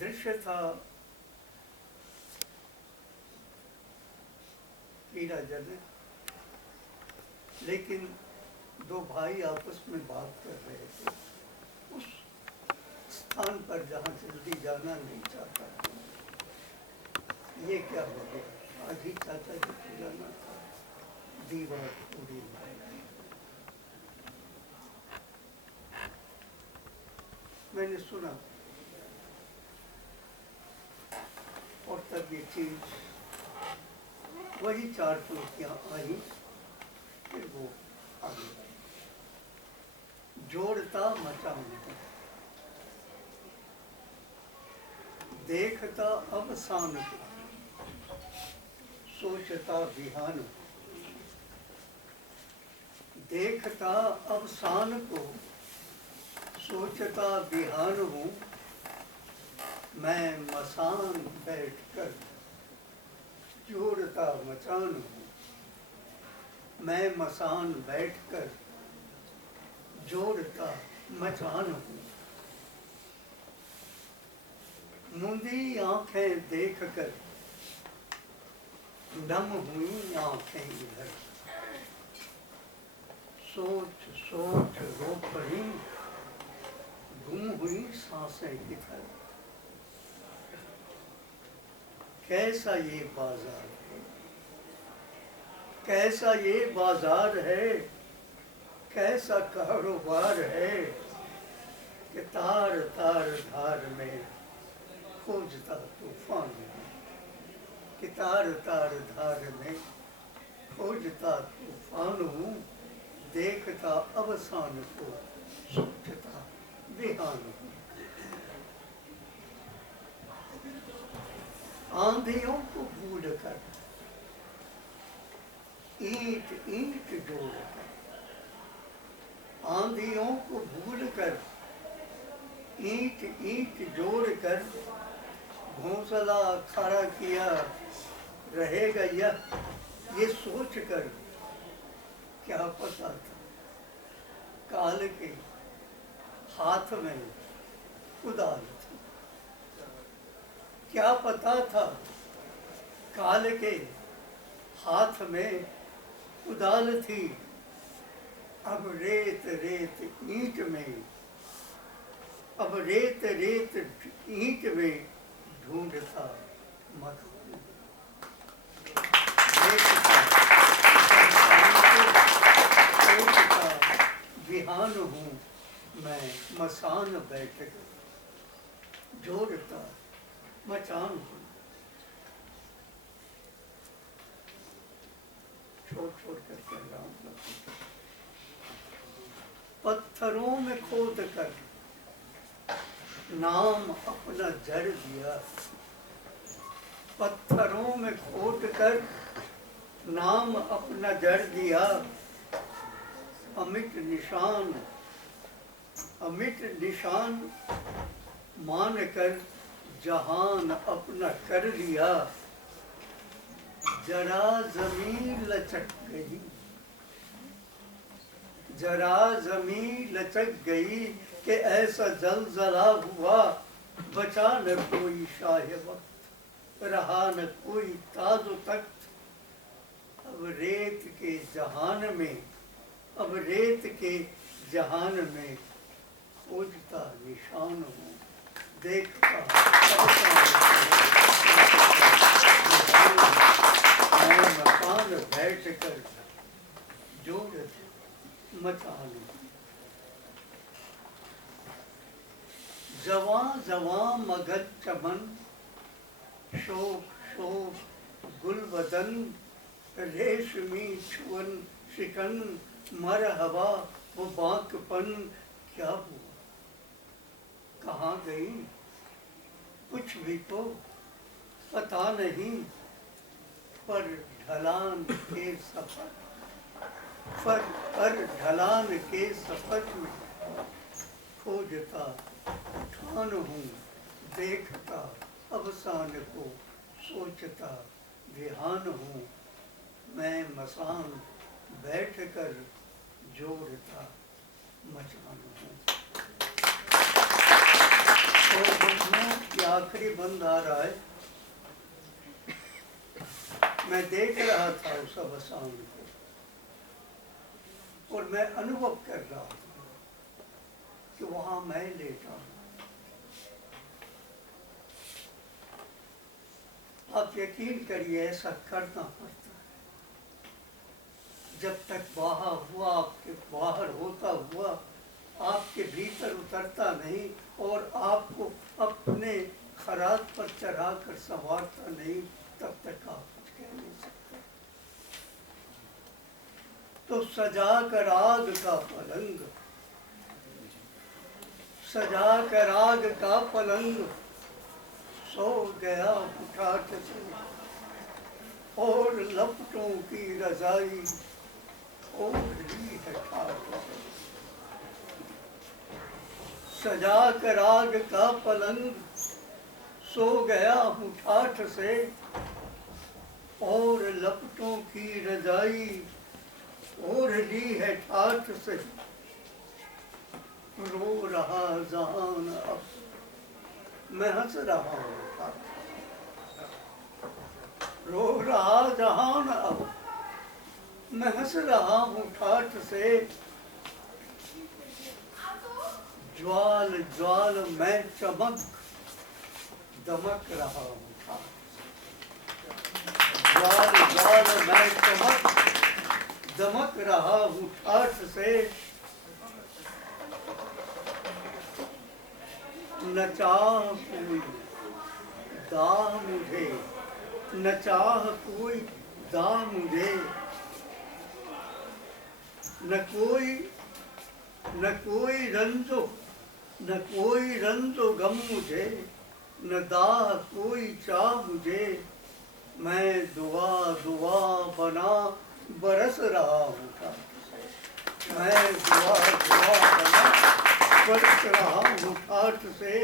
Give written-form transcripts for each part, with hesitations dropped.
दृश्य था पीड़ाजनक, लेकिन दो भाई आपस में बात कर रहे थे उस स्थान पर जहाँ जल्दी जाना नहीं चाहता। ये क्या हो गया, आज ही चाचा जी को जाना था, दीवार पूरी मैंने सुना और तब ये चीज वही चार पंक्तियां आई, फिर वो आगे जोड़ता मचाऊंगा, देखता अवसान को, सोचता बिहान को, देखता अवसान को, सोचता बिहान हूँ, मैं मसान बैठकर जोड़ता मचान हूँ, मैं मसान बैठकर जोड़ता मचान हूँ। मुंदी आंखें देखकर नम हुई आंखें इधर, सोच सोच रो पड़ी गुम हुई सांसें किधर। कैसा ये बाजार है, कैसा ये बाजार है, कैसा कारोबार है कि तार तार धार में खोजता तूफान हूँ, कि तार तार धार में खोजता तूफान हूँ, देखता अवसान को, सोचता बिहान हूँ। आंधियों को भूल कर ईंट ईंट जोड़ कर, आंधियों को भूल कर ईंट ईंट जोड़ कर, घोंसला खड़ा किया रहेगा यह, ये सोच कर क्या पता था काल के हाथ में कुदाल थी, क्या पता था काल के हाथ में कुदाल थी। अब रेत रेत ईंट में, अब रेत रेत ईंट में ढूंढता मकान, देखता बिहान हूँ, मैं मसान बैठकर जोड़ता मचान हूँ। छोड़ छोड़ कर कह रहा हूँ, पत्थरों में खोद कर नाम अपना जड़ दिया, पत्थरों में खोद कर नाम अपना जड़ दिया, अमिट निशान, अमिट निशान मान कर जहान अपना कर लिया। जरा जमीन लचक गई, जरा जमीन लचक गई कि ऐसा जलजला हुआ, बचा न कोई शाह वक्त, रहा न कोई ताजो तख्त। अब रेत के जहान में, अब रेत के जहान में खोजता निशान हूँ, देखता मैं मकान बैठ कर जोड़ मचान। जवां जवां मगध चमन, शोक शोक गुलबदन, रेशमी छुअन शिकन, मरहबा वो बांकपन। क्या हुआ, कहाँ गई, कुछ भी तो पता नहीं, पर ढलान के सफर, पर ढलान के सफर में खोजता ठान हूँ, देखता अवसान को, सोचता ध्यान हूँ, मैं मसान बैठकर जोड़ता मचान हूँ। तो क्या आखिरी बंद आ रहा है। मैं देख रहा था उस अवसान को और मैं अनुभव कर रहा था कि वहां मैं लेटा हूं। आप यकीन करिए ऐसा करना पड़ता है। जब तक बाहर हुआ, आपके बाहर होता हुआ आपके भीतर उतरता नहीं और आपको अपने खराज पर चढ़ाकर संवारता नहीं, तब तक आप कुछ कह नहीं सकते। तो सजा कर आग का पलंग, सजा कर आग का पलंग, सो गया उठाट से और लपटों की रजाई ओढ़ ली है ठाट से। सजा कर आग का पलंग, सो गया हूँ ठाठ से और लपटों की रजाई ओढ़ ली है ठाठ से। रो रहा जहान अब, मैं हंस रहा हूँ ठाठ। रो रहा जहान अब, मैं हंस रहा हूँ ठाठ से। ज्वाल ज्वाल मैं चमक दमक रहा हूँ ठाठ। ज्वाल ज्वाल मैं चमक दमक रहा हूँ ठाठ से। न चाह कोई दाह मुझे, न चाह कोई दाह मुझे, न कोई रंजो, न कोई रंजो गम मुझे, न दाह कोई चाह मुझे। मैं दुआ दुआ बना बरस रहा हूँ ठाठ से। मैं दुआ दुआ बना बरस रहा हूँ ठाठ से।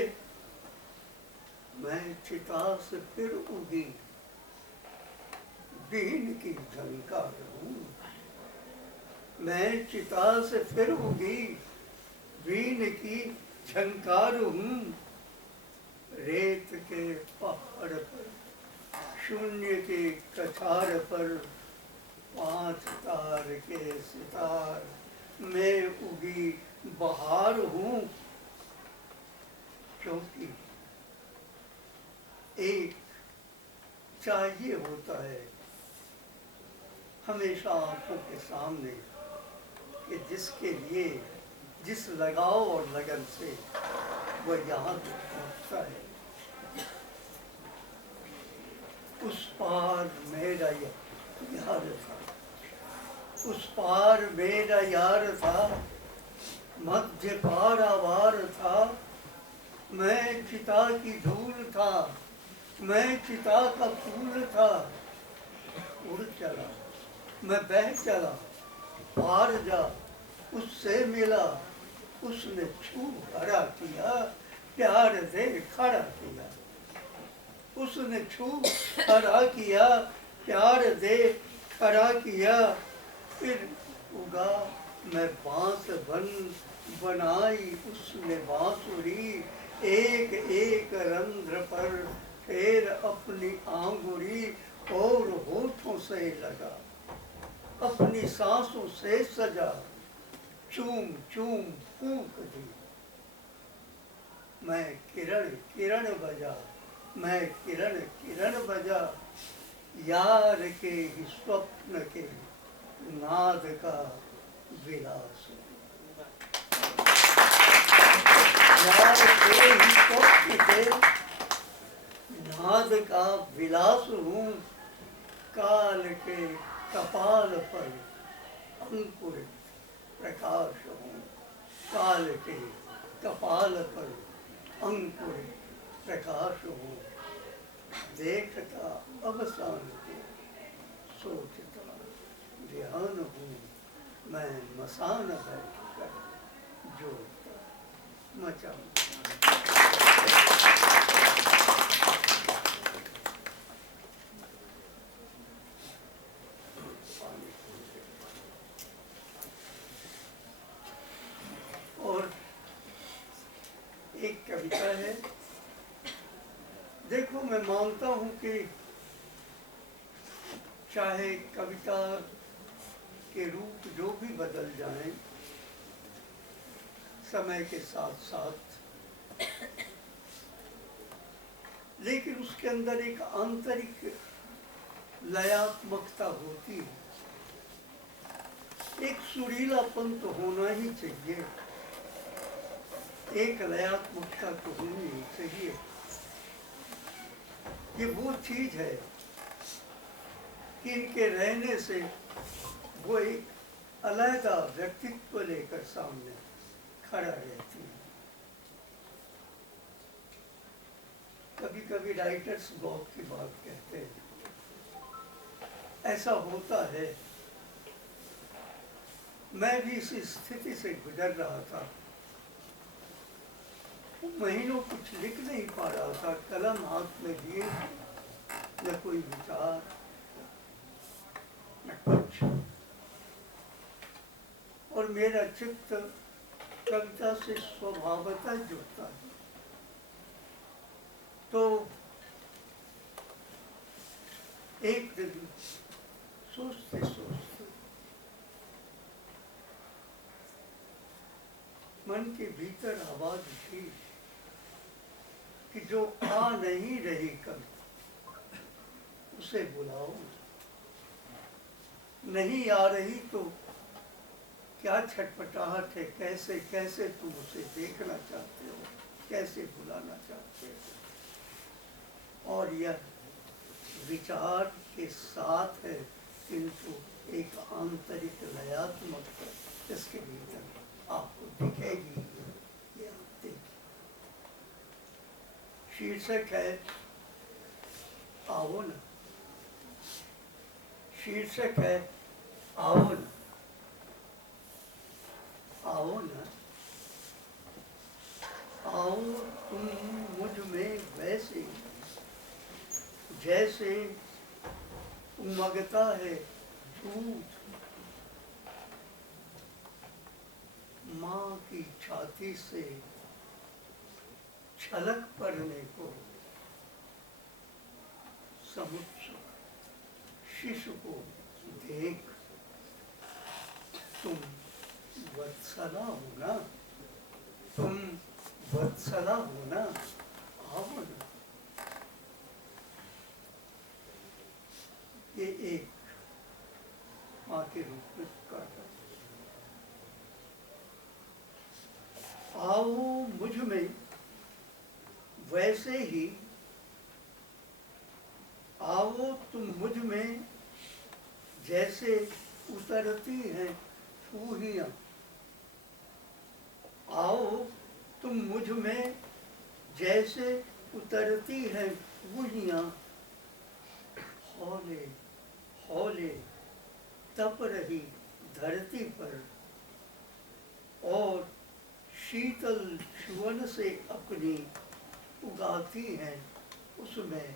मैं चिता से फिर उगी, दीन की झंकार हूँ। मैं चिता से फिर उगी, दीन की झंकार हूँ। रेत के पहाड़ पर, शून्य के कछार पर, 5 तार के सितार में उगी बहार हूँ। क्योंकि एक चाहिए होता है हमेशा आंखों के सामने कि जिसके लिए, जिस लगाव और लगन से वह यहाँ तक पहुँचता है। उस पार मेरा यार था, उस पार मेरा यार था, मध्य पारावार था। मैं चिता की धूल था, मैं चिता का फूल था। उड़ चला, मैं बह चला, पार जा उससे मिला, उसने छू हरा किया, प्यार दे खड़ा किया। उसने छू खड़ा किया, प्यार दे खड़ा किया। फिर उगा मैं बांस बन, बनाई उसने बांसुरी। एक एक रंध्र पर फिर अपनी आंगुरी और होठों से लगा, अपनी सांसों से सजा। चूम चूम फूंक दी, मैं किरण किरण बजा, मैं किरण किरण बजा। यार के ही स्वप्न के नाद का विलास, यार के ही स्वप्न के नाद का विलास हूँ। काल के कपाल पर अंकुर प्रकाश हूँ। काल के कपाल पर अंकुर प्रकाश हूँ। देखता अवसान को, सोचता ध्यान हूँ। मैं मसान बैठ कर जोड़ता मचाऊँ। और एक कविता है देखो, मैं मानता हूँ कि चाहे कविता के रूप जो भी बदल जाएं समय के साथ साथ, लेकिन उसके अंदर एक आंतरिक लयात्मकता होती है, एक सुरीलापन तो होना ही चाहिए, एक लयात्मकता तो होनी ही चाहिए। ये वो चीज है कि इनके रहने से वो एक अलग व्यक्तित्व लेकर सामने खड़ा रहती है। कभी कभी राइटर्स ब्लॉक की बात कहते हैं, ऐसा होता है। मैं भी इस स्थिति से गुजर रहा था, महीनों कुछ लिख नहीं पा रहा था, कलम हाथ में लिए, न कोई विचार न कुछ, और मेरा चित्त कविता से स्वभावतः जुड़ता है। तो एक दिन सोचते सोचते मन के भीतर आवाज उठी कि जो आ नहीं रही कविता उसे बुलाओ, नहीं आ रही तो क्या छटपटाहट है, कैसे कैसे तुम उसे देखना चाहते हो, कैसे बुलाना चाहते हो। और यह विचार के साथ है, किंतु एक आंतरिक लयात्मकता इसके भीतर आपको दिखेगी। ये आप देखिए, शीर्षक है आओ न, शीर्षक है आओ न, आओ न, आओ तुम मुझ में वैसे जैसे उमगता है दूध माँ की छाती से छलक पड़ने को समुच्च शिशु को देख तुम वत्सला हो ना, तुम वत्सला हो ना, आओ ना। ये एक माँ के रूप में कहता, आओ मुझ में वैसे ही, आओ तुम मुझ में जैसे उतरती हैं फूहियाँ, आओ तुम मुझ में जैसे उतरती हैं फूहियाँ, हौले हौले तप रही धरती पर और शीतल छुअन से अपनी उगाती हैं उसमें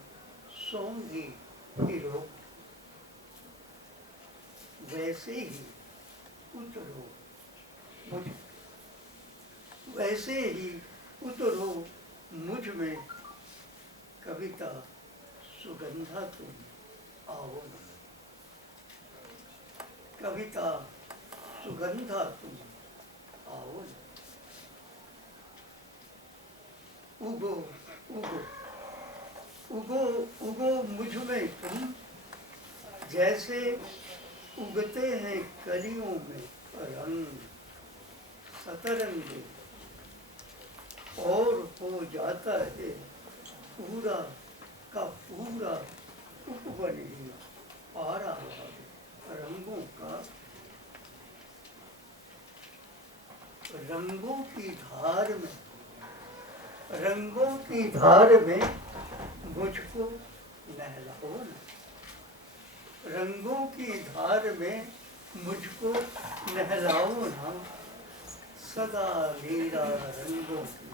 सौंधी हिरो, वैसे ही उतरो मुझ, वैसे ही उतरो मुझ में कविता सुगंधा तुम आओ न, कविता सुगंधा तुम आओ न। उगो उगो उगो उगो मुझ में तुम जैसे उगते हैं कलियों में रंग सतरंगे, और हो जाता है पूरा का पूरा उपवन ही पारा रंगों का, रंगों की धार में, रंगों की धार में मुझको नहलाओ न, रंगों की धार में मुझको नहलाओ ना, सदा लीला रंगों की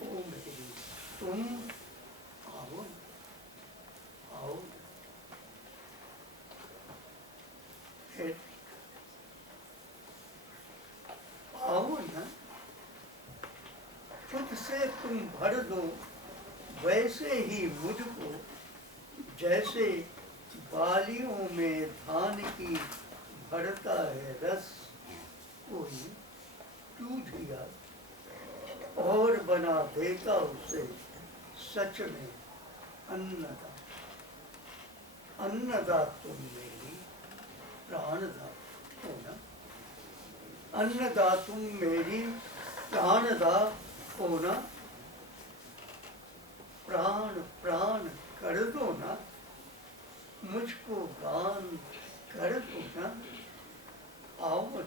ओ मेरी तुम आओ न, आओ न। फिर आओ न, खुद से तुम भर दो वैसे ही मुझको जैसे बालियों में धान की भरता है रस, कोई दूधिया और बना देता उसे सच में अन्नदा। अन्नदा तुम मेरी प्राणदा हो ना, अन्नदा तुम मेरी प्राणदा हो ना, प्राण प्राण कर दो ना, मुझको गान कर दो ना, आओ ना,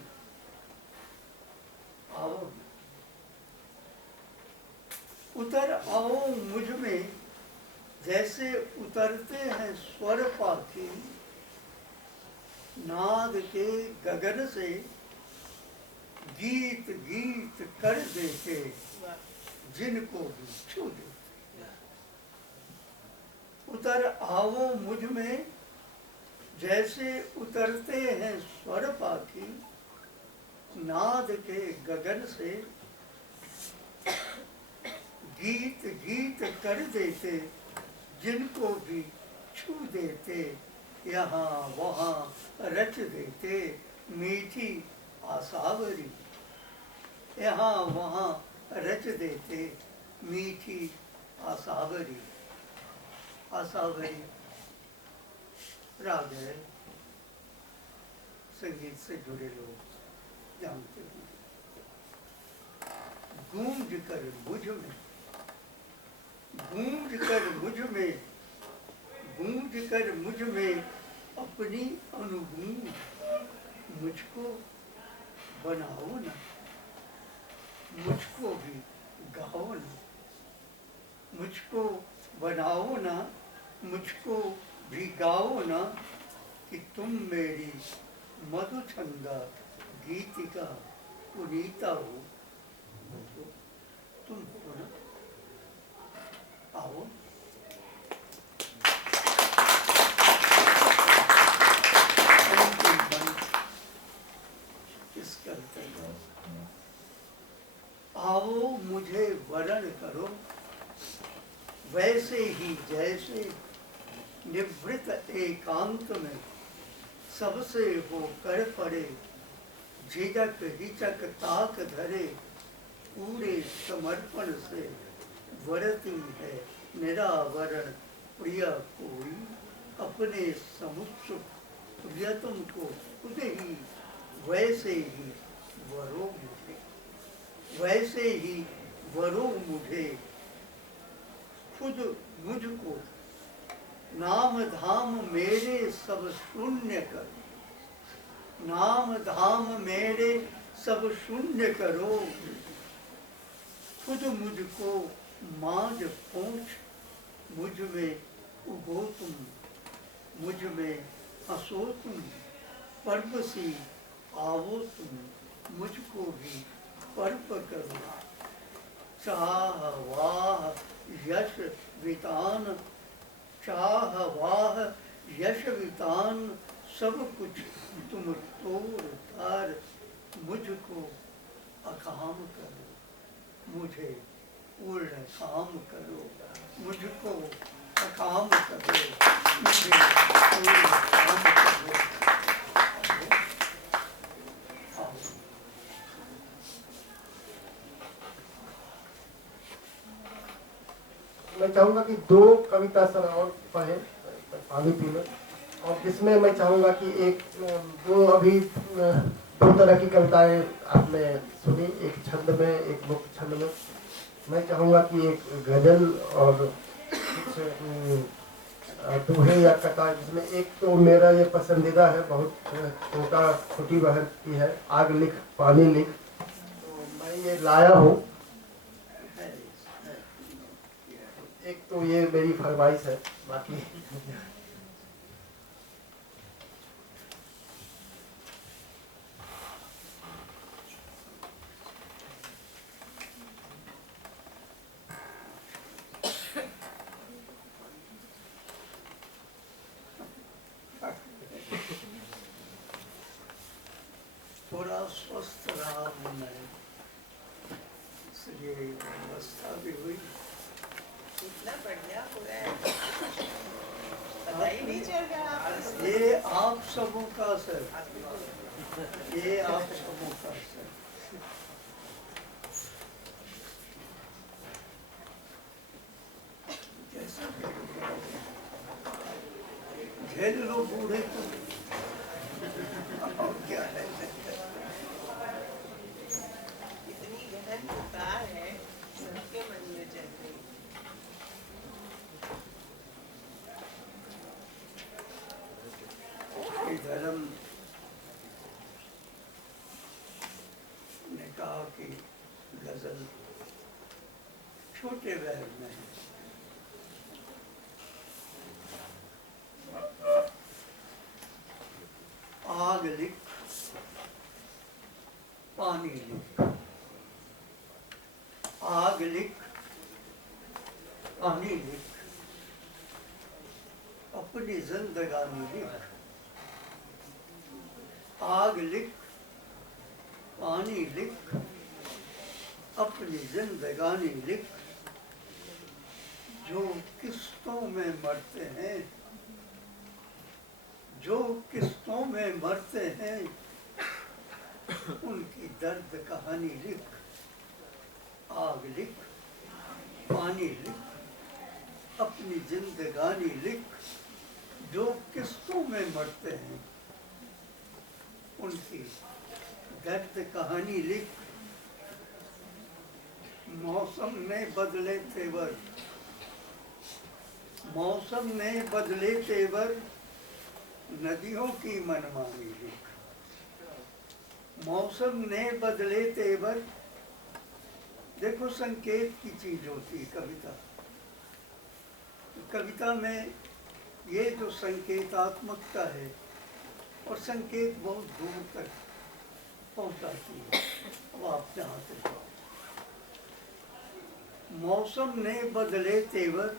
आओ ना, उतर आओ मुझ में जैसे उतरते हैं स्वर पाखी नाद के गगन से, गीत गीत कर देते जिनको भी छू देते। उतर आओ मुझ में जैसे उतरते हैं स्वर पाखी नाद के गगन से, गीत गीत कर देते जिनको भी छू देते, यहाँ वहाँ रच देते मीठी आसावरी, यहाँ वहाँ रच देते मीठी आसावरी। आसावरी राग है, संगीत से जुड़े लोग जानते हैं। गूंज कर मुझ में, गूंज कर मुझ में, गूंज कर मुझ में अपनी अनुगूंज, मुझको बनाओ ना, मुझको भी गाओ ना, मुझको बनाओ ना, मुझको भी गाओ ना, कि तुम मेरी मधुछंदा गीतिका पुनीता हो, तो तुम हो ना, आओ। इस करते आओ मुझे वरण करो वैसे ही जैसे निवृत्त एकांत में सबसे हो कर पड़े, झिझक हिचक ताक धरे पूरे समर्पण से, वरती है निरावरण प्रिय कोई, अपने समुच्च प्रियतम को खुद ही वैसे ही वरो मुझे, वैसे ही वरो मुझे, खुद मुझको नाम धाम मेरे सब शून्य कर, नाम धाम मेरे सब शून्य करो, खुद मुझको मांझ पहुँच, मुझ में उगो तुम, मुझ में हंसो तुम, पर्व सी आओ तुम, मुझको भी पर्व करो। चाह वाह यश वितान, चाह वाह यश वितान, सब कुछ तुम तोड़ तार, मुझको अकाम करो, मुझे पूर्ण काम करो, मुझको अकाम करो, मुझे पूर्ण काम करो। मैं चाहूंगा कि दो कविता सर और पढ़ें, पानी पी लें, और जिसमें मैं चाहूंगा कि एक दो अभी दो तरह की कविताएं आपने सुनी, एक छंद में एक मुक्त छंद में। मैं चाहूंगा कि एक गजल और कुछ दोहे या कथा, जिसमें एक तो मेरा ये पसंदीदा है, बहुत छोटा छोटी बहन की है, आग लिख पानी लिख, तो मैं ये लाया हूँ। एक तो ये मेरी फरमाइश है, बाकी थोड़ा स्वस्थ रहा हूँ मैं, इसलिए अवस्था भी हुई। ये आप सबों का असर, ये आप सबों का असर। जैसा झेल लो बूढ़े को, और क्या है। इतनी गहन पुकार है सबके मन में चल रही। श्री धर्म ने कहा कि गजल छोटे वैर में है। आग लिख पानी लिख, आग लिख पानी लिख, अपनी जिंदगानी लिख। आग लिख पानी लिख, अपनी जिंदगानी लिख। जो किस्तों में मरते हैं, जो किस्तों में मरते हैं, उनकी दर्द कहानी लिख। आग लिख पानी लिख, अपनी जिंदगानी लिख। जो किस्तों में मरते हैं, उनकी दर्द कहानी लिख। मौसम ने बदले तेवर, मौसम ने बदले तेवर, नदियों की मनमानी लिख। मौसम ने बदले तेवर। देखो संकेत की चीज होती है कविता। कविता में ये जो संकेतात्मकता है और संकेत बहुत दूर तक पहुंचाती है। अब आप चाहते हो मौसम ने बदले तेवर,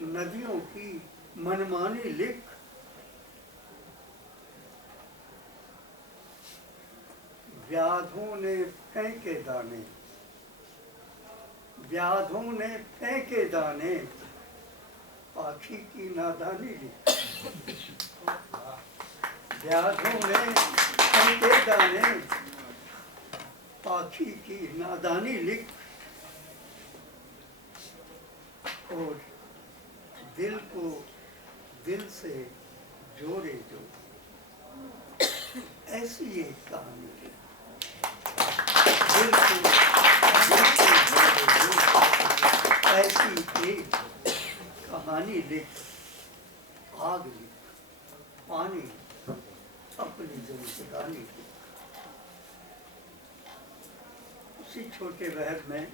नदियों की मनमानी लिख। व्याधों ने फेंके दाने, व्याधों ने फेंके दाने, पाखी की नादानी लिख। व्याधों ने फेंके दाने, पाखी की नादानी लिख। और दिल को दिल से जोड़े जो, ऐसी एक कहानी लिख। दिल को दिल से जोड़े जो, ऐसी एक कहानी लिख। आग लिख पानी लिख, अपनी जिंदगानी लिख। उसी छोटे बहर में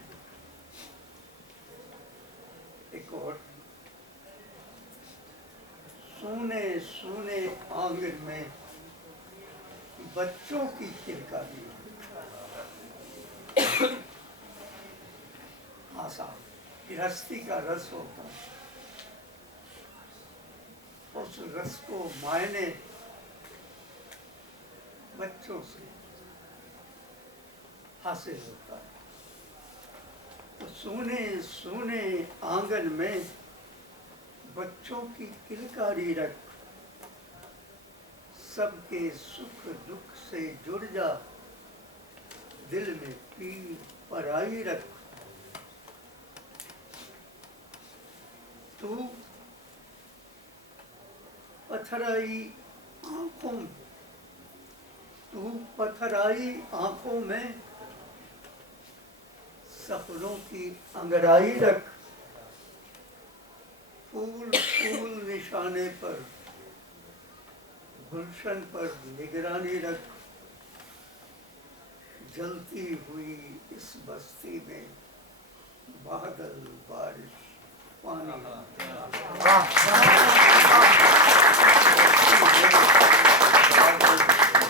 एक और, सूने सूने आंगन में बच्चों की किलकारी। आशा गृहस्थी का रस होता है, उस रस को मायने बच्चों से हासिल होता है। तो सूने सूने आंगन में बच्चों की किलकारी रख, सबके सुख दुख से जुड़ जा, दिल में पीर पराई रख। तू पथराई आंखों में, तू पथराई आंखों में, सपनों की अंगड़ाई रख। फूल फूल निशाने पर, गुलशन पर निगरानी रख। जलती हुई इस बस्ती में बादल बारिश पानी,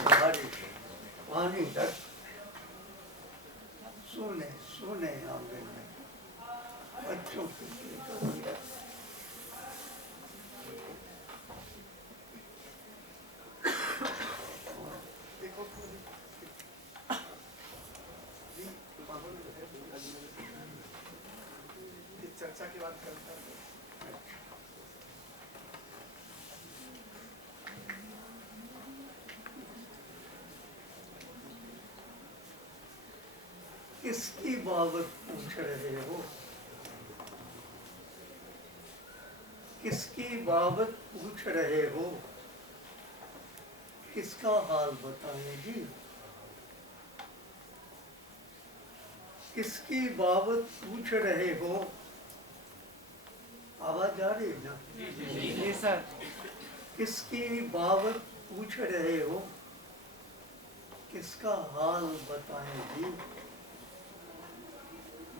बारिश पानी रख। सोने सोने आंगन में बच्चों के लिए चर्चा की बात करता है। किसकी बाबत पूछ रहे हो? किसकी बाबत पूछ रहे हो? किसका हाल बताएं जी? किसकी बाबत पूछ रहे हो? आवाज आ रही है ना? जी सर। किसकी बाबत पूछ रहे हो? किसका हाल बताएं जी?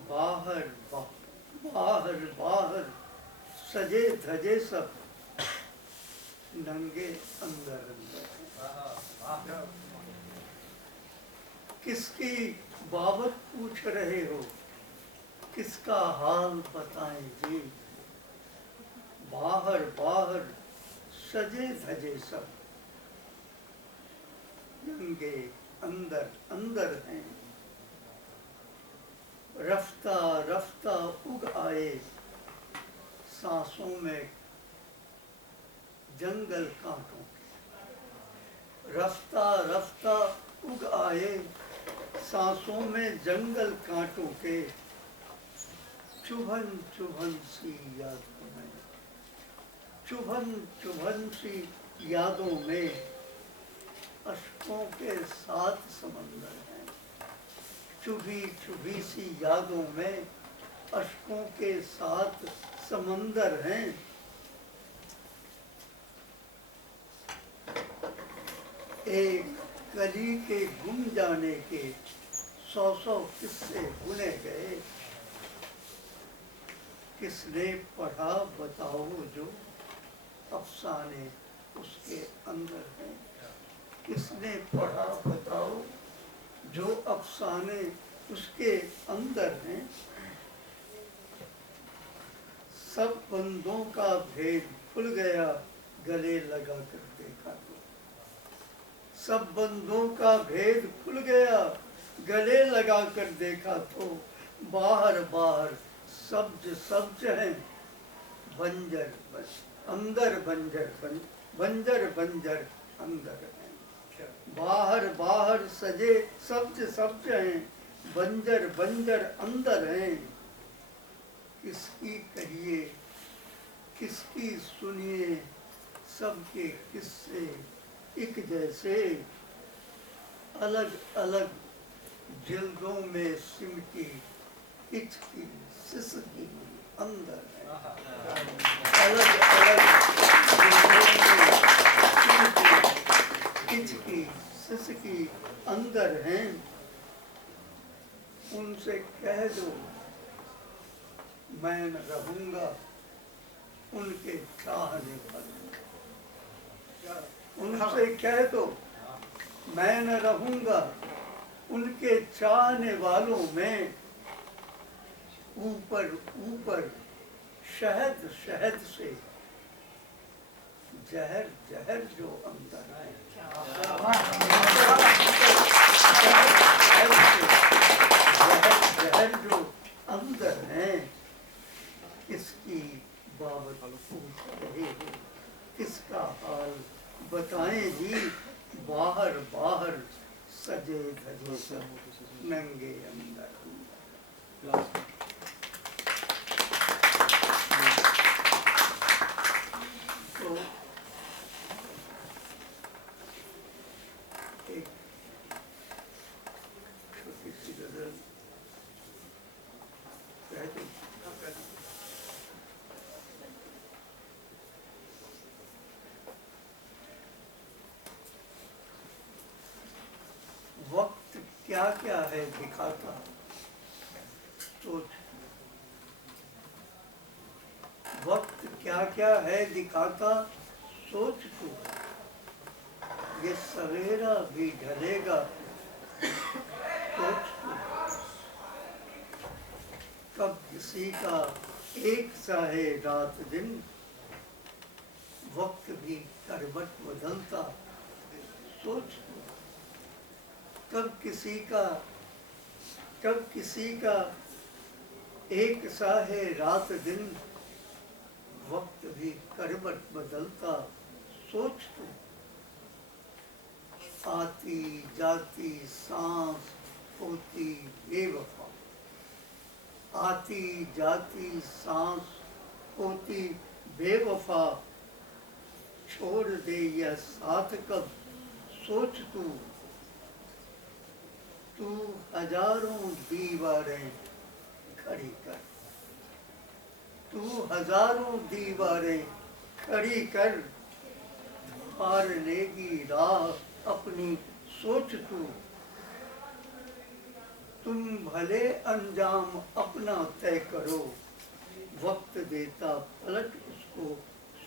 बाहर बाहर बाहर सजे धजे सब, नंगे अंदर अंदर। किसकी बाबत पूछ रहे हो? किसका हाल बताएं जी? बाहर बाहर सजे धजे सब, नंगे अंदर अंदर हैं। रफ्ता रफ्ता उग आए सांसों में जंगल कांटों के। रफ्ता रफ्ता उग आए सांसों में जंगल कांटों के। चुभन चुभन सी यादों में, चुभन चुभन सी यादों में अश्कों के साथ समंदर हैं। चुभी चुभी सी यादों में अश्कों के साथ समंदर हैं। एक कली के गुम जाने के 100 किस्से बुने गए। किसने पढ़ा बताओ जो अफसाने उसके अंदर हैं? किसने पढ़ा बताओ जो अफसाने उसके अंदर हैं? सब बंदों का भेद खुल गया गले लगा कर देखा तो। सब बंदों का भेद खुल गया गले लगा कर देखा तो। बाहर बाहर सब्ज सब्ज हैं, बंजर अंदर बंजर बंजर बंजर अंदर हैं। बाहर बाहर सजे सब्ज सब्ज हैं, बंजर बंजर अंदर हैं। किसकी कहिए किसकी सुनिए, सबके किस्से एक जैसे। अलग अलग जिल्दों में सिमटी हिचकी सिसकी अंदर है। अलग अलग हिचकी सिसकी अंदर हैं। उनसे कह दो मैं न रहूंगा उनके चाहने पर। उनसे कह दो मैं न रहूंगा उनके चाहने वालों में। ऊपर ऊपर शहद शहद से जहर जहर जो अंदर है। जहर जो अंदर है। किसकी बाबत पूछ रहे हो? किसका हाल बताएं जी? बाहर बाहर सजे धजे सब, नंगे अंदर अंदर। तो एक छोटी सी गजल कह दो। वक्त क्या क्या है दिखाता सोच। वक्त क्या क्या है दिखाता सोच तू। ये सवेरा भी ढलेगा सोच तू। कब किसी का एक सा है रात दिन, वक्त भी करवट बदलता सोच तू। कब किसी का एक सा है रात दिन, वक्त भी करवट बदलता सोच तू। आती जाती सांस होती बेवफा, आती जाती सांस होती बेवफा, छोड़ दे यह साथ कब सोच तू हजारों दीवारें खड़ी कर, तू हजारों दीवारें खड़ी कर, पार लेगी राह अपनी सोच तुम भले अंजाम अपना तय करो, वक्त देता पलट उसको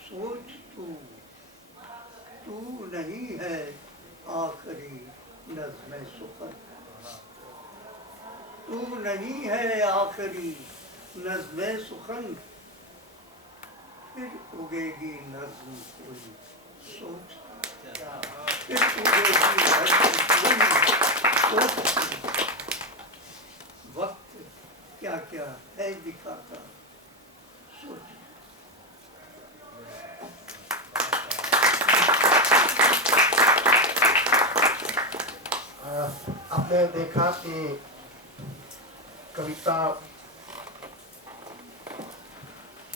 सोच तू नहीं है आखिरी नज़्म सुखन, तू नहीं है आखिरी नज़्म सुखन, फिर उगेगी नज़्म कोई सोच, फिर उगेगी नज़्म कोई सोच। वक्त क्या क्या है दिखाता सोच। आपने देखा कि कविता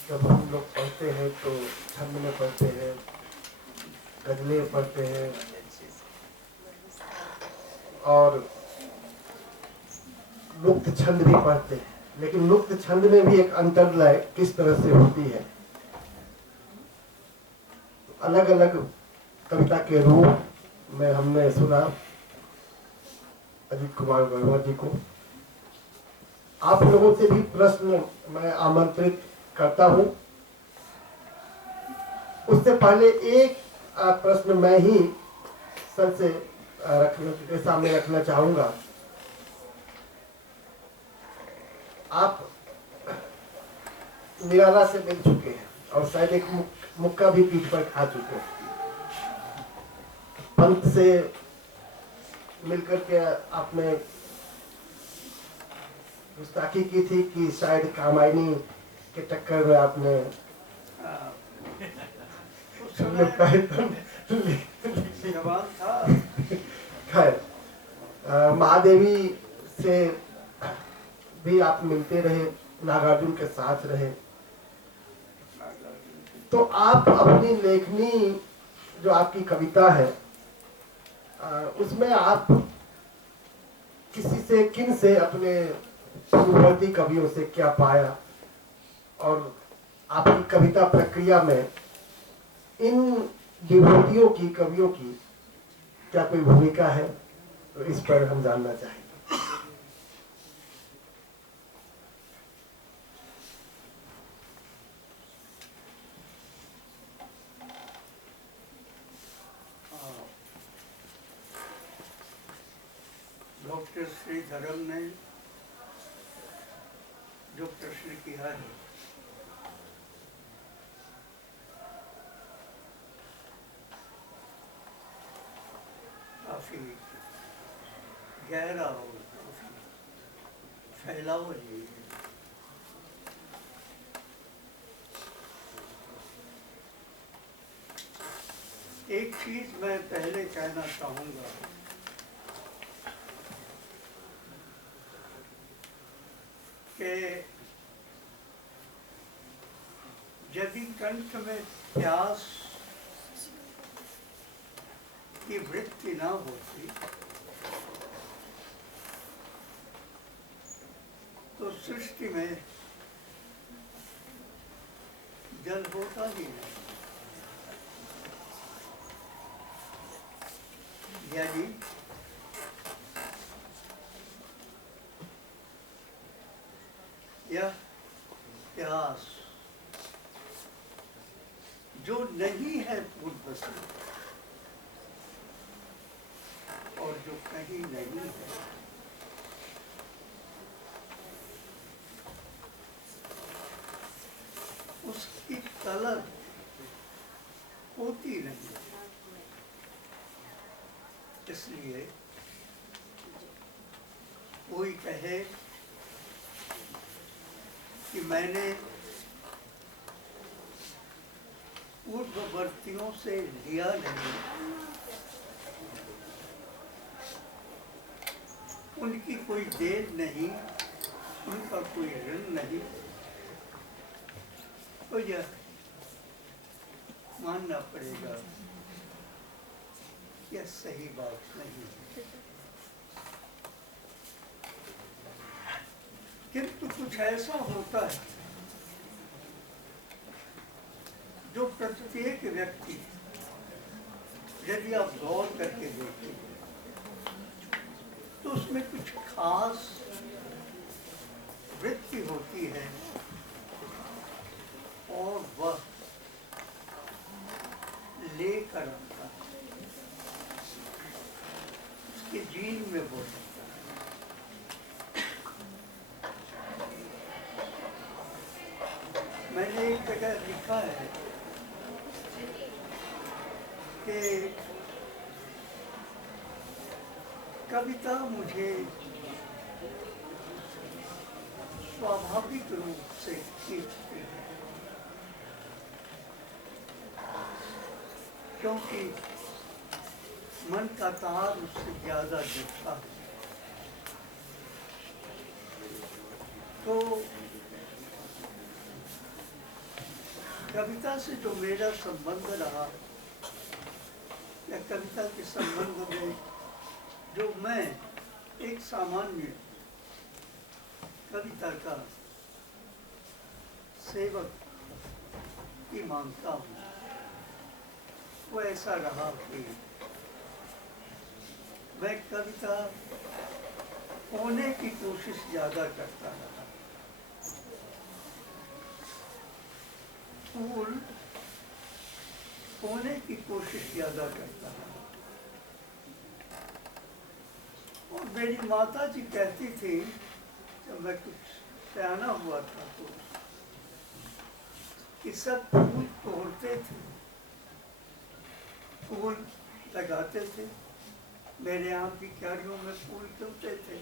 जब हम लोग पढ़ते हैं तो छंद में पढ़ते हैं, गजलें पढ़ते हैं और मुक्त छंद भी पढ़ते हैं, लेकिन मुक्त छंद में भी एक अंतर्लय किस तरह से होती है। अलग अलग कविता के रूप में हमने सुना अजीत कुमार वर्मा जी को। आप लोगों से भी प्रश्न मैं आमंत्रित करता हूं। उससे पहले एक प्रश्न मैं ही सर से रखने के सामने रखना चाहूंगा। आप निराला से मिल चुके हैं और शायद एक मुक्का भी पीठ पर खा चुके हैं। पंत से मिलकर के आपने गुस्ताखी की थी कि शायद कामायनी के टक्कर में आपने खैर महादेवी से भी आप मिलते रहे, नागार्जुन के साथ रहे। तो आप अपनी लेखनी जो आपकी कविता है उसमें आप किसी से किन से अपने पूर्ववर्ती कवियों से क्या पाया और आपकी कविता प्रक्रिया में इन विभूतियों की कवियों की क्या कोई भूमिका है, तो इस पर हम जानना चाहेंगे। डॉक्टर श्रीधरन ने जो प्रश्न किया है काफी गहरा और काफी फैला हुआ है। एक चीज मैं पहले कहना चाहूंगा कि यदि कंठ में प्यास की वृत्ति ना होती तो सृष्टि में जल होता ही नहीं। यदि यह प्यास जो नहीं है पूर्व से और जो कहीं नहीं है, उसकी तलब होती नहीं। इसलिए कोई कहे कि मैंने पूर्ववर्तियों से लिया नहीं, उनकी कोई देन नहीं, उनका कोई ऋण नहीं, तो यह मानना पड़ेगा यह सही बात नहीं है। किंतु कुछ ऐसा होता है जो प्रत्येक व्यक्ति, यदि आप गौर करके देखें तो उसमें कुछ खास वृत्ति होती है और वह लेकर आता है, उसके जीन में वो होता है। मैंने एक जगह लिखा है कि कविता मुझे स्वाभाविक रूप से खींचती है, क्योंकि मन का तार उससे ज्यादा जुड़ता है। तो कविता से जो मेरा संबंध रहा, या कविता के संबंध में जो मैं एक सामान्य कविता का सेवक की मांगता हूँ, वो ऐसा रहा कि मैं कविता होने की कोशिश ज्यादा करता रहा। फूल होने की कोशिश ज्यादा करता रहा। और मेरी माता जी कहती थी, जब मैं कुछ सयाना हुआ था तो, कि सब फूल तोड़ते थे, फूल लगाते थे, मेरे यहाँ की क्यारियों में फूल खिलते थे,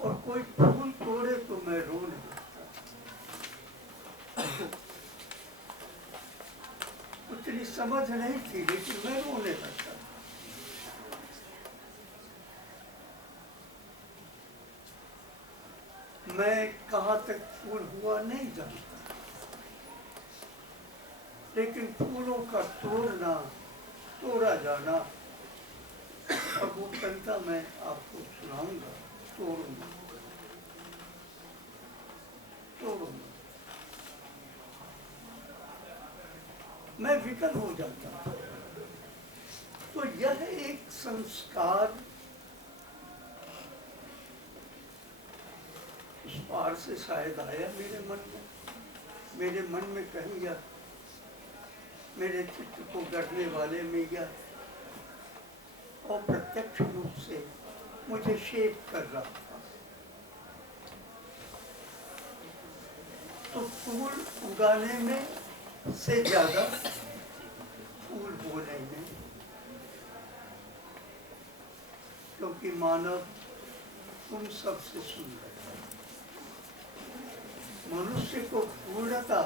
और कोई फूल तोड़े तो मैं रोने लगता। उतनी समझ नहीं थी, लेकिन मैं रोने लगता। मैं कहाँ तक फूल हुआ नहीं जानता, लेकिन फूलों का तोड़ना, तोड़ा जाना, और वो कविता मैं आपको सुनाऊंगा, तोड़ूंगा, तोड़ूंगा। मैं विकल हो जाता। तो यह एक संस्कार उस पार से शायद आया मेरे मन में, मेरे मन में कहीं, या मेरे चित्त को गढ़ने वाले में, या अप्रत्यक्ष रूप से मुझे शेप कर रहा था। तो फूल उगाने में से ज्यादा फूल बोने में, क्योंकि मानव तुम सबसे सुंदर है। मनुष्य को पूर्णता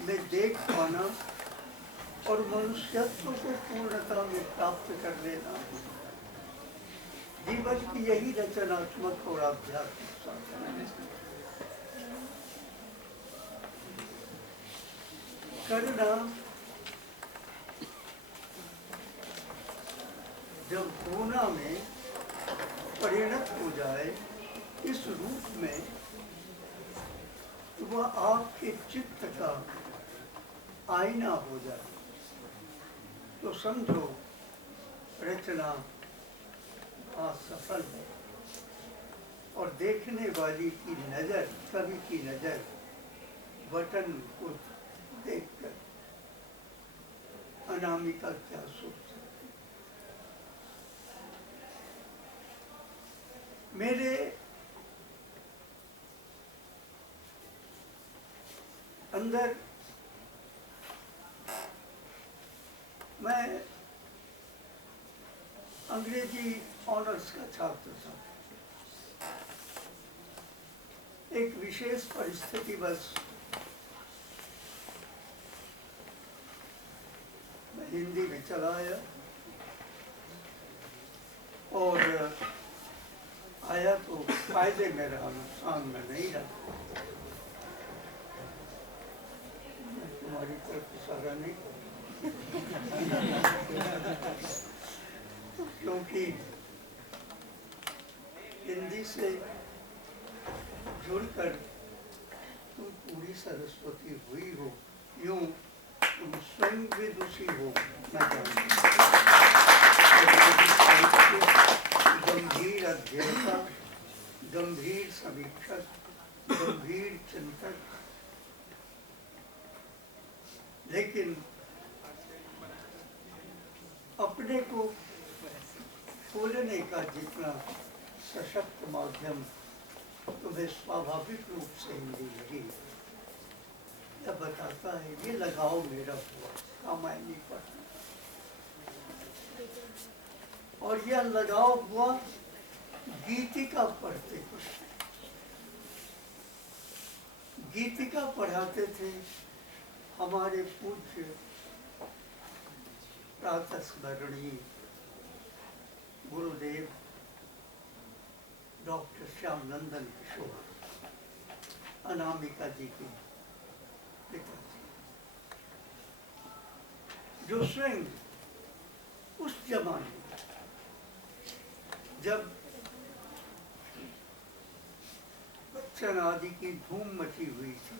में देख पाना और मनुष्यत्व को पूर्णता में प्राप्त कर लेना जीवन की यही रचनात्मक और आध्यात्मिक साधना है। करना जब होना में परिणत हो जाए इस रूप में, तो वह आपके चित्त का आईना हो जाए, तो समझो रचना आज सफल है। और देखने वाली की नजर, कवि की नजर बटन को देखकर अनामिका क्या सोच सकती। मेरे अंदर मैं अंग्रेजी ऑनर्स का छात्र था। एक विशेष परिस्थिति बस मैं हिंदी में चला आया और आया तो फायदे में रहा, नुकसान में नहीं रहा। मैं तुम्हारी तरफ इशारा नहीं क्योंकि हिंदी से जुड़कर तुम पूरी सरस्वती हुई हो, यूं तुम स्वयं विदुषी हो, मैं जानती गंभीर अध्येता, गंभीर समीक्षक, गंभीर चिंतक, लेकिन अपने को खोलने का जितना सशक्त माध्यम तुम्हें स्वाभाविक रूप से हिंदी लगी, यह बताता है ये लगाव मेरा हुआ कामायनी पर, और यह लगाव हुआ गीतिका पढ़ते पढ़ते। गीतिका पढ़ाते थे हमारे पूज्य प्रातः स्मरणीय गुरुदेव डॉक्टर श्याम नंदन किशोर, अनामिका जी के पिताजी, जो स्वयं उस जमाने में जब बच्चन आदि की धूम मची हुई थी,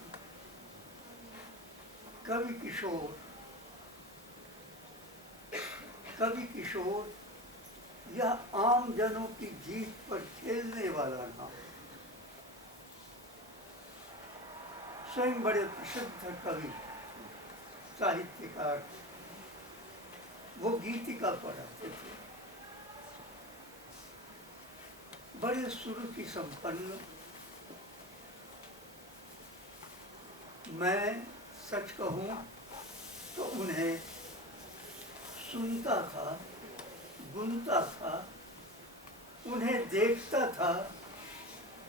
कवि किशोर यह आम जनों की जीत पर खेलने वाला नाम, स्वयं बड़े प्रसिद्ध कवि साहित्यकार, वो गीतिका पढ़ाते थे। बड़े सुरुचि संपन्न, मैं सच कहूं तो उन्हें सुनता था, गुनता था, उन्हें देखता था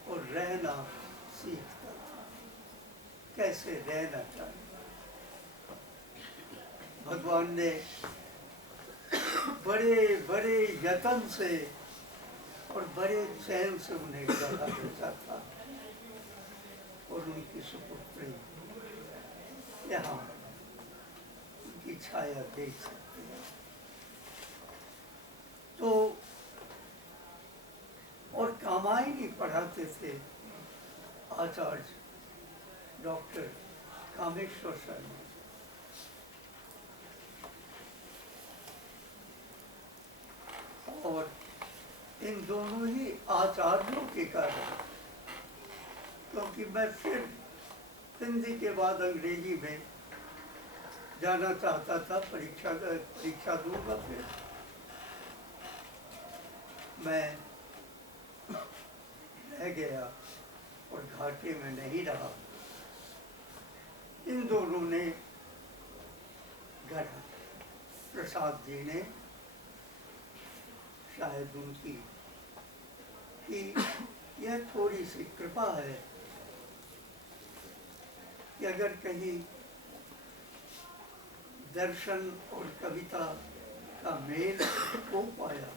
और रहना सीखता था, कैसे रहना चाहिए। भगवान ने बड़े बड़े यत्न से और बड़े चैन से उन्हें गढ़ा देता था, और उनकी सुपुत्री यहाँ उनकी छाया देख सकते हैं। तो और कामायनी पढ़ाते थे आचार्य डॉक्टर कामेश्वर शर्मा। और इन दोनों ही आचार्यों के कारण, क्योंकि मैं फिर हिंदी के बाद अंग्रेजी में जाना चाहता था, परीक्षा दूंगा, फिर मैं रह गया और घाटे में नहीं रहा। इन दोनों ने गढ़ा, प्रसाद जी ने, शायद उनकी कि यह थोड़ी सी कृपा है कि अगर कहीं दर्शन और कविता का मेल हो पाया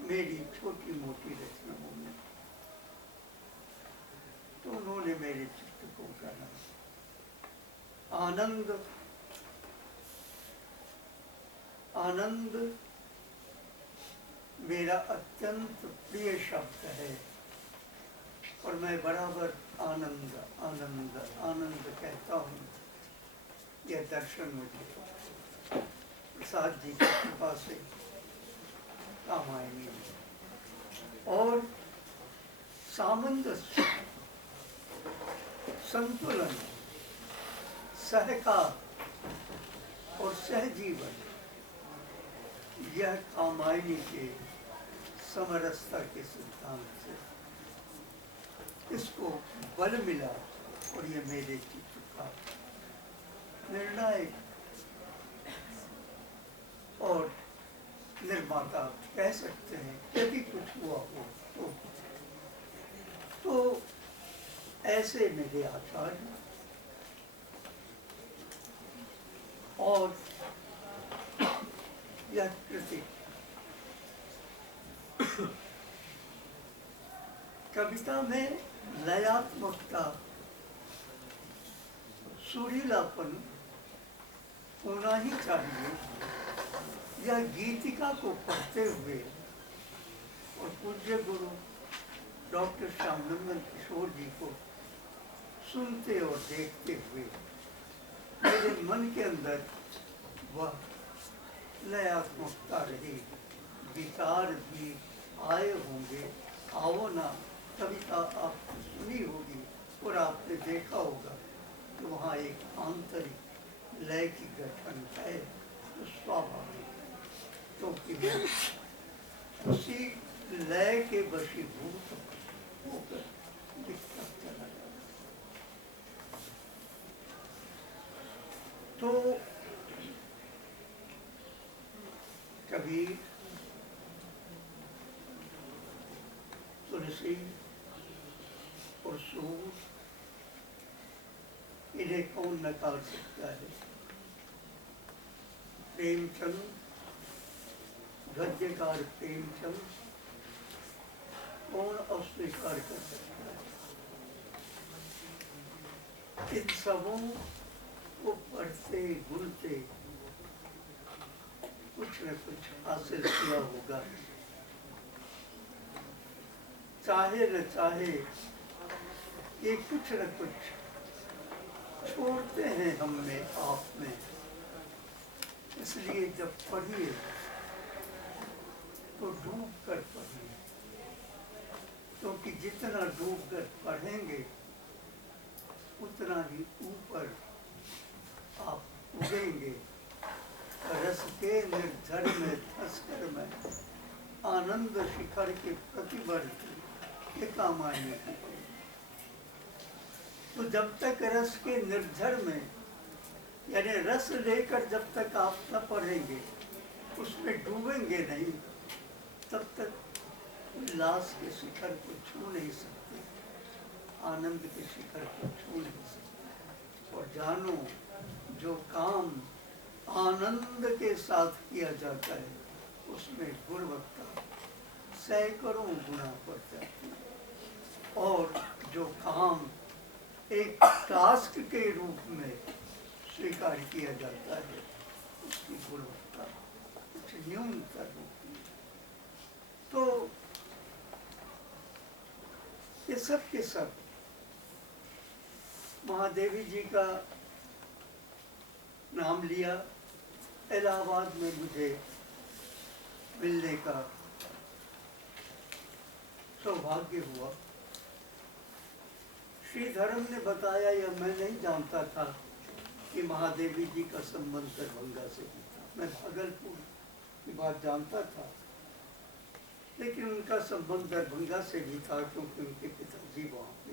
मेरी छोटी मोटी रचनाओं में, तो उन्होंने मेरे चित्त को गढ़ा। आनंद, आनंद मेरा अत्यंत प्रिय शब्द है, और मैं बराबर आनंद आनंद आनंद कहता हूँ। यह दर्शन मुझे प्रसाद जी की कृपा से कामायनी और सामंजस्य, संतुलन, सहकार और सहजीवन, यह कामायनी के समरसता के सिद्धांत से इसको बल मिला, और ये मेरे चित्त का निर्णायक और निर्माता कह सकते हैं, यदि कुछ हुआ हो तो ऐसे मेरे आचार्य और यह कृति कविता में लयात्मकता, सुरीलापन होना ही चाहिए। यह गीतिका को पढ़ते हुए और पूज्य गुरु डॉक्टर श्यामनंदन किशोर जी को सुनते और देखते हुए मेरे मन के अंदर वह लयात्मकता रही, विचार भी आए होंगे। आओ ना, कविता आपने सुनी होगी और आपने देखा होगा कि वहाँ एक आंतरिक लय की गठन है, तो स्वाभाविक है, क्योंकि मैं उसी लय के वशीभूत होकर लिखता चला जाता। तो कबीर, तुलसी और सूर, इन्हें कौन नकार सकता है? प्रेमचंद, गद्यकार प्रेमचंद, कौन अस्वीकार कर सकता है? इन सबों को पढ़ते बुनते कुछ न कुछ हासिल किया होगा। चाहे न चाहे ये कुछ न कुछ छोड़ते हैं हम में, आप में। इसलिए जब पढ़िए तो डूब कर पढ़िए, क्योंकि जितना डूब कर पढ़ेंगे उतना ही ऊपर आप उगेंगे। रस के निर्झर में धंसकर मैं आनंद शिखर के प्रतिवर्ती के काम आएंगे। तो जब तक रस के निर्झर में, यानी रस लेकर जब तक आप न पढ़ेंगे, उसमें डूबेंगे नहीं, तब तक उल्लास के शिखर को छू नहीं सकते, आनंद के शिखर को छू नहीं सकते। और जानो, जो काम आनंद के साथ किया जाता है उसमें गुणवत्ता सैकड़ों गुना बढ़ जाती है, और जो काम एक टास्क के रूप में स्वीकार किया जाता है उसकी गुणवत्ता कुछ न्यूनतर होती है। तो ये सब के सब महादेवी जी का नाम लिया। इलाहाबाद में मुझे मिलने का सौभाग्य हुआ। श्रीधरम ने बताया, या मैं नहीं जानता था कि महादेवी जी का संबंध दरभंगा से भी था। मैं भागलपुर की बात जानता था, लेकिन उनका संबंध दरभंगा से भी था, क्योंकि उनके पिताजी वहाँ पे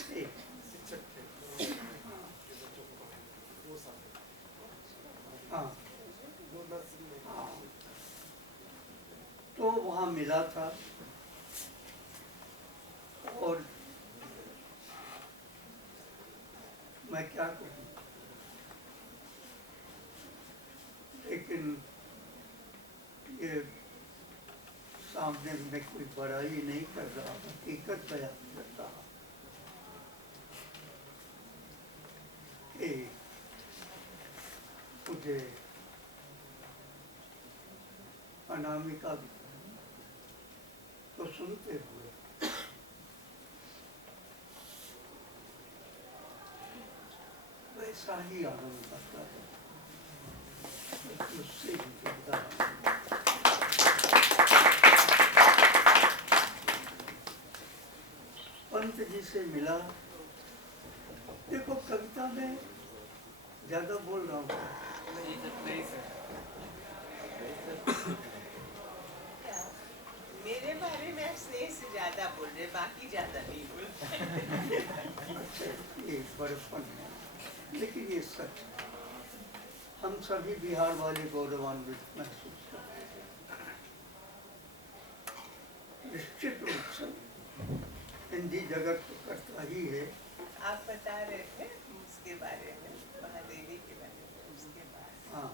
थे। हाँ, तो वहाँ मिला था। और मैं क्या कहूँ, लेकिन ये सामने में कोई बड़ाई नहीं कर रहा, हकीकत बयान कर रहा कि मुझे अनामिका को सुनते हुए वैसा ही आनंद आता है, उससे ही जुड़ता है। पंत जी से मिला। देखो, कविता में ज्यादा बोल रहा हूँ। मेरे बारे में स्नेह से ज्यादा बोल रहे, बाकी ज्यादा नहीं बोल। अच्छा, ये बड़पन है, लेकिन ये सच है। हम सभी बिहार वाले गौरवान्वित महसूस करते हैं। निश्चित रूप से हिंदी जगत तो करता ही है। आप बता रहे थे उसके बारे में, महादेवी के बारे में, उसके बाद। हाँ,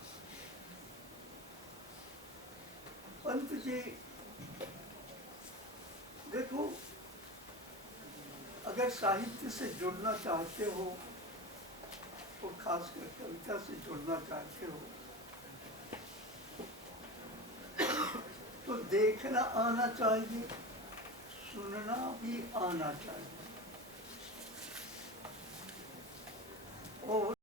पंत जी देखो, अगर साहित्य से जुड़ना चाहते हो, और खासकर कविता से जुड़ना चाहते हो, तो देखना आना चाहिए, सुनना भी आना चाहिए। और